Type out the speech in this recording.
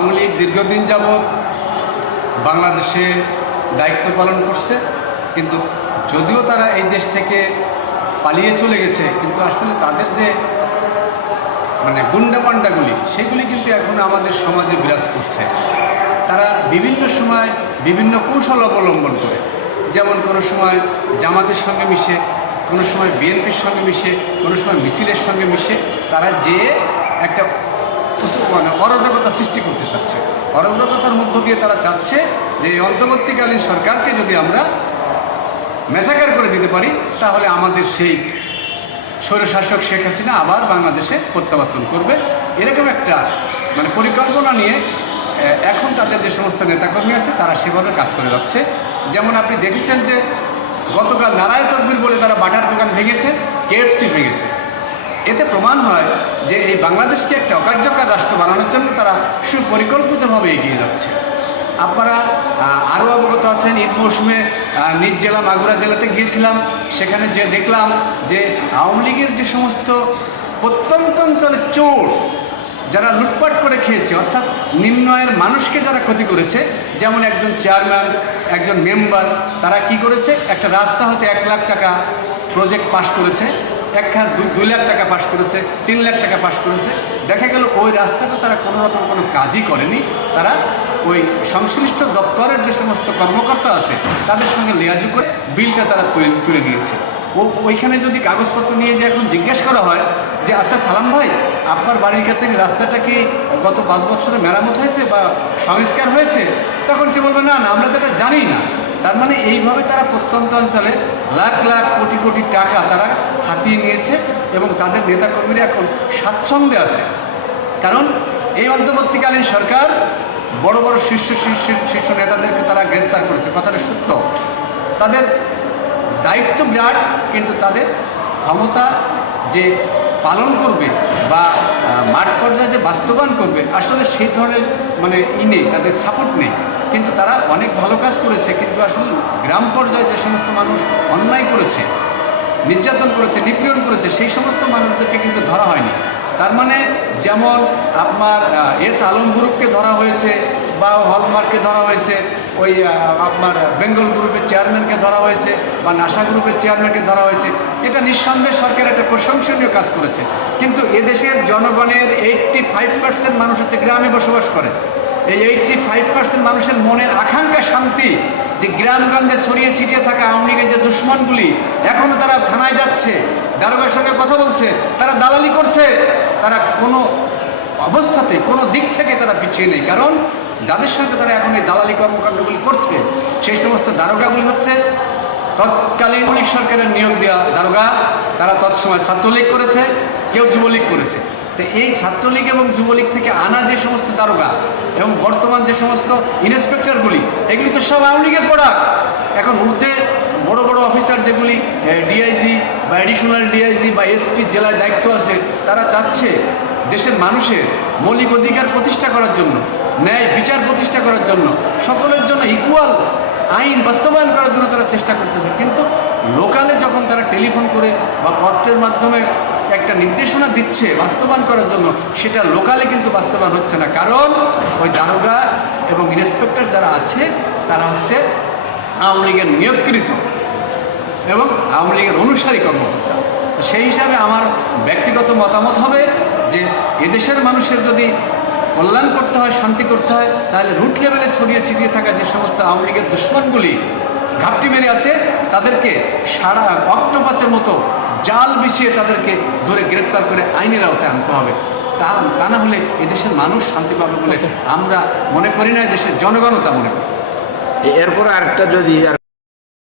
আওয়ামী লীগ দীর্ঘদিন যাবৎ বাংলাদেশে দায়িত্ব পালন করছে, কিন্তু যদিও তারা এই দেশ থেকে পালিয়ে চলে গেছে, কিন্তু আসলে তাদের যে মানে গুন্ডাপান্ডাগুলি সেগুলি কিন্তু এখন আমাদের সমাজে বিরাজ করছে। তারা বিভিন্ন সময় বিভিন্ন কৌশল অবলম্বন করে। যেমন কোনো সময় জামাতের সঙ্গে মিশে, কোনো সময় বিএনপির সঙ্গে মিশে, কোনো সময় মিছিলের সঙ্গে মিশে, তারা যেয়ে একটা মানে অরাজকতা সৃষ্টি করতে চাচ্ছে। অরাজকতার মধ্য দিয়ে তারা চাচ্ছে যে এই অন্তর্বর্তীকালীন সরকারকে যদি আমরা মেসাকার করে দিতে পারি, তাহলে আমাদের সেই স্বৈরশাসক শেখ হাসিনা আবার বাংলাদেশে প্রত্যাবর্তন করবে। এরকম একটা মানে পরিকল্পনা নিয়ে এখন তাদের যে সমস্ত নেতাকর্মী আছে, তারা সেভাবে কাজ করে যাচ্ছে। যেমন আপনি দেখেছেন যে গতকাল নারায়ণ তকবির বলে তারা বাটার দোকান ভেঙেছে কেএফসি ভেঙেছে। এতে প্রমাণ হয় যে এই বাংলাদেশকে একটা অকার্যকর রাষ্ট্র বানানোর জন্য তারা সুপরিকল্পিতভাবে এগিয়ে যাচ্ছে। আপনারা আরও অবগত আছেন, ঈদ মৌসুমে নিজ জেলা মাগুরা জেলাতে গিয়েছিলাম। সেখানে যে দেখলাম যে আওয়ামী লীগের যে সমস্ত প্রত্যন্ত অঞ্চলের চোর যারা লুটপাট করে খেয়েছে, অর্থাৎ নিম্ন আয়ের মানুষকে যারা ক্ষতি করেছে, যেমন একজন চেয়ারম্যান, একজন মেম্বার, তারা কি করেছে? একটা রাস্তা হতে এক লাখ টাকা প্রজেক্ট পাশ করেছে। একখান দুই লাখ টাকা পাশ করেছে, তিন লাখ টাকা পাশ করেছে। দেখা গেল ওই রাস্তাটা তারা কোনো রকম কোনো কাজই করেনি। তারা ওই সংশ্লিষ্ট দপ্তরের যে সমস্ত কর্মকর্তা আছে, তাদের সঙ্গে লেয়াজু করে বিলটা তারা তুলে তুলে নিয়েছে। ও ওইখানে যদি কাগজপত্র নিয়ে যে এখন জিজ্ঞেস করা হয় যে আচ্ছা সালাম ভাই, আপনার বাড়ির কাছে রাস্তাটা কি গত পাঁচ বছরে মেরামত হয়েছে বা সংস্কার হয়েছে? তখন সে বলবে, না না, আমরা তো এটা জানি না। তার মানে এইভাবে তারা প্রত্যন্ত অঞ্চলে লাখ লাখ কোটি কোটি টাকা তারা হাতিয়ে নিয়েছে এবং তাদের নেতাকর্মীরা এখন স্বাচ্ছন্দ্যে আছে। কারণ এই অন্তর্বর্তীকালীন সরকার বড় বড় শীর্ষ শীর্ষ শীর্ষ নেতাদেরকে তারা গ্রেপ্তার করেছে। কথাটা সত্য। তাদের দায়িত্ব বিরাট, কিন্তু তাদের ক্ষমতা যে পালন করবে বা মাঠ পর্যায়ে যে বাস্তবায়ন করবে, আসলে সেই ধরনের মানে ই নেই, তাদের সাপোর্ট নেই। কিন্তু তারা অনেক ভালো কাজ করেছে, কিন্তু আসলে গ্রাম পর্যায়ে যে সমস্ত মানুষ অন্যায় করেছে, নির্যাতন করেছে, নিপীড়ন করেছে, সেই সমস্ত মানুষদেরকে কিন্তু ধরা হয়নি। তার মানে যেমন আপনার এস আলম গ্রুপকে ধরা হয়েছে বা হলমার্ককে ধরা হয়েছে, ওই আপনার বেঙ্গল গ্রুপের চেয়ারম্যানকে ধরা হয়েছে বা নাসা গ্রুপের চেয়ারম্যানকে ধরা হয়েছে, এটা নিঃসন্দেহে সরকার একটা প্রশংসনীয় কাজ করেছে। কিন্তু এদেশের জনগণের এইটটি ফাইভ পার্সেন্ট মানুষ হচ্ছে গ্রামে বসবাস করে। এই এইটটি ফাইভ পার্সেন্ট মানুষের মনের আকাঙ্ক্ষা শান্তি যে গ্রামগঞ্জে ছড়িয়ে ছিটিয়ে থাকা আওয়ামী লীগের যে দুশ্মনগুলি এখনও তারা থানায় যাচ্ছে, দারোগার সঙ্গে কথা বলছে, তারা দালালি করছে, তারা কোনো অবস্থাতে, কোনো দিক থেকে তারা পিছিয়ে নেই। কারণ যাদের সাথে তারা এখন এই দালালি কর্মকাণ্ডগুলি করছে, সেই সমস্ত দারোগাগুলি হচ্ছে তৎকালীন সরকারের নিয়োগ দেওয়া দারোগা। তারা তৎসময় ছাত্রলীগ করেছে, কেউ যুবলীগ করেছে। তো এই ছাত্রলীগ এবং যুবলীগ থেকে আনা যে সমস্ত দারোগা এবং বর্তমান যে সমস্ত ইন্সপেক্টরগুলি, এগুলি তো সব আওয়ামী লীগের প্রোডাক্ট এখন ঊর্ধ্বে বড় বড় অফিসার যেগুলি ডিআইজি বা অ্যাডিশনাল ডিআইজি বা এসপি জেলায় দায়িত্ব আছে, তারা চাচ্ছে দেশের মানুষের মৌলিক অধিকার প্রতিষ্ঠা করার জন্য, ন্যায় বিচার প্রতিষ্ঠা করার জন্য, সকলের জন্য ইকুয়াল আইন বাস্তবায়ন করার জন্য তারা চেষ্টা করতেছে। কিন্তু লোকালে যখন তারা টেলিফোন করে বা পত্রের মাধ্যমে একটা নির্দেশনা দিচ্ছে বাস্তবায়ন করার জন্য, সেটা লোকালে কিন্তু বাস্তবায়ন হচ্ছে না। কারণ ওই দারোগা এবং ইন্সপেক্টর যারা আছে, তারা হচ্ছে আওয়ামী লীগের নিয়োগকৃত এবং আওয়ামী লীগের অনুসারী কর্মকর্তা। তো সেই হিসাবে আমার ব্যক্তিগত মতামত হবে যে, এদেশের মানুষের যদি কল্যাণ করতে হয়, শান্তি করতে হয়, তাহলে রুট লেভেলে ছড়িয়ে ছিটিয়ে থাকা যে সমস্ত আওয়ামী লীগের দুশ্মনগুলি ঘাপটি মেরে আছে, তাদেরকে সারা অক্টোপাসের মতো জাল বিছিয়ে তাদেরকে ধরে গ্রেপ্তার করে আইনের আওতায় আনতে হবে। তা তা না হলে এদেশের মানুষ শান্তি পাবে বলে আমরা মনে করি না এদেশের জনগণতা মনে করি। এরপর আরেকটা যদি